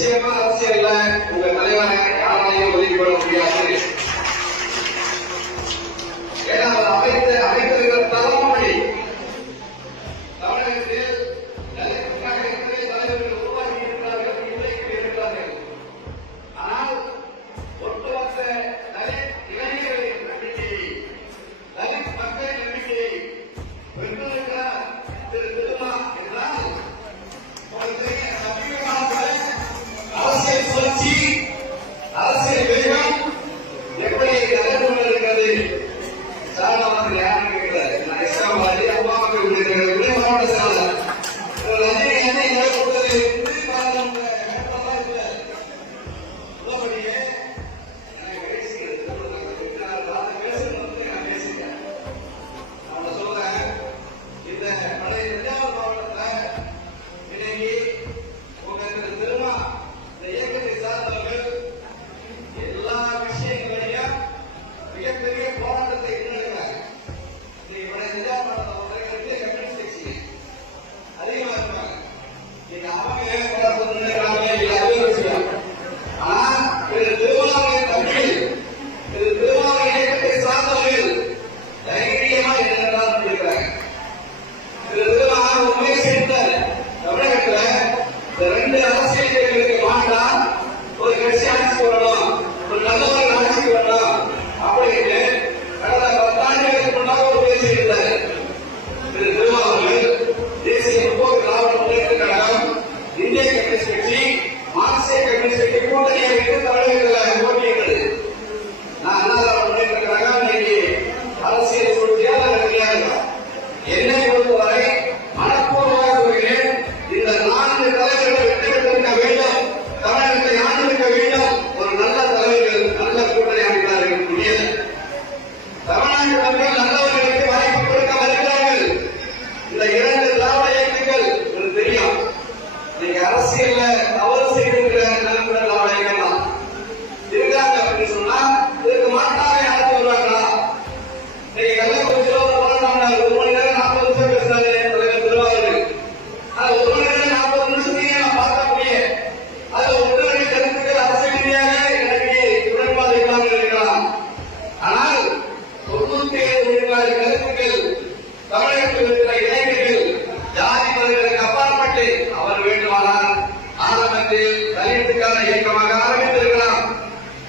நிச்சயமா அரசியல்ல உங்க தலைவரை யாராலையும் ஒதுக்கி விட முடியாது. ஏன்னா அவர் அமைத்திருக்கிற தலைமுறை தமிழகத்தில் தலைவர்கள் உருவாக்கி இருக்கிறார்கள், இன்றைக்கு இருக்கிறார்கள். ஆனால் ஒட்டுமொத்த தலித் இளைஞர்களின் நம்பிக்கையை, தலித் மக்களின் நம்பிக்கையை பெற்றிருக்கிறார் திரு திருமா என்றால் அரசியல் சுழற்சி, அரசியல் வேகம் எப்படி நகர்ந்து கொண்டிருக்கிறது. சாரணமாக யாரும் கேட்கிறார். நான் இஸ்லாமாபாதி அம்மாவுக்கு விடுகிறேன் மாவட்ட செயலாளர் ரஜினி என்னை நிலப்பட்டது அரசியல்ல தவறு செய்திருக்கிற நண்பர்கள் அவளைகள் இருக்காங்க அப்படின்னு சொன்னா இதுக்கு மாட்டாக யாருக்கு வருவாங்களா? நீங்க கள்ளக்குறிச்சியில ஒரு மணி நேரம் 40 நிமிஷம் பேசுறாரு தலைவர் திருவாரூர். அது 1 மணி நேரம் 40 நிமிஷத்தையும் நான் பார்க்கக்கூடிய அது ஒன்றுடைய கருத்துக்கள் அரசியல் ரீதியாக எனக்கு உடன்பாடு இல்லாமல் இருக்கலாம். ஆனால் 97 விழுக்காடு கருத்துக்கள் தமிழகத்தில் இருக்கிற இளைஞர்கள் ஜாதி மதங்களுக்கு அப்பாற்பட்டு அவர் வேண்டுமானால் ஆரம்பத்தில் தலித்துக்கான இயக்கமாக ஆரம்பித்திருக்கலாம்.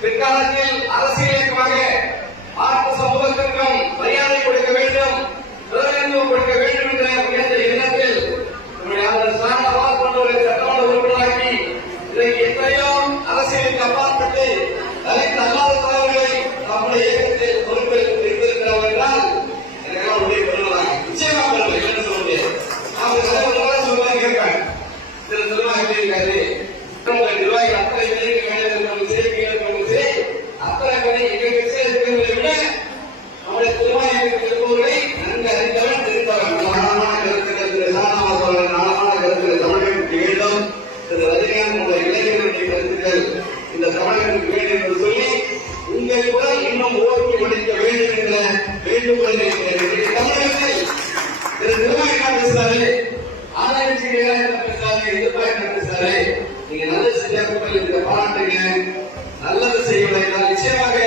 பிற்காலத்தில் அரசியல் இயக்கமாக மாற்று சமூகத்திற்கும் மரியாதை கொடுக்க வேண்டும், பிரதிநிதித்துவம் கொடுக்க வேண்டும் என்ற உயர்ந்த எண்ணத்தில் சாரணவாஸ் போன்ற சட்டமன்ற உறுப்பினராக்கி இன்றைக்கு எத்தனையோ அரசியலுக்கு அப்பாற்பட்டு தலித் அல்லாத தலைவர்களை நம்முடைய இயக்கத்தில் பொறுப்பில் இருந்திருக்கிறோம் என்றால் எனக்கெல்லாம் உடைய பெறுவதாக நிச்சயமா பெறுவது என்று சொல்ல முடியாது. அவங்க தலைவர்களாக சொல்லுவாங்க கேட்பாங்க. திரு திருமா எப்படி இருக்காரு, நிர்வாகிகள் அத்தனை பேருக்கு அத்தனை பேரை எங்க கட்சியில் இருக்கிறவர்களை விட நம்முடைய திருவாயூருக்கு இருப்பவர்களை நன்கு அறிந்தவன் தெரிந்தவன். நாளமான கருத்துக்கள் சாரணவாசவர்கள் நாளமான கருத்துக்கள் தமிழகத்துக்கு வேண்டும். திரு ரஜினிகாந்த் போன்ற இளைஞர்களுடைய கருத்துக்கள் இந்த தமிழகத்துக்கு வேண்டும் என்று சொல்லி உங்கள் குரல் இன்னும் ஓர்க்கி படிக்க வேண்டும் என்ற வேண்டுகோளை தமிழகத்தில் திரு திருவாயூர் என்ன பேசுறாரு, ஆதாயத்துக்கு என்ன பேசுறாரு, எதிர்ப்பாக என்ன பேசுறாரு. நீங்க நல்லது செஞ்சா இந்த பாராட்டுங்க, நல்லது செய்வதை நிச்சயமாக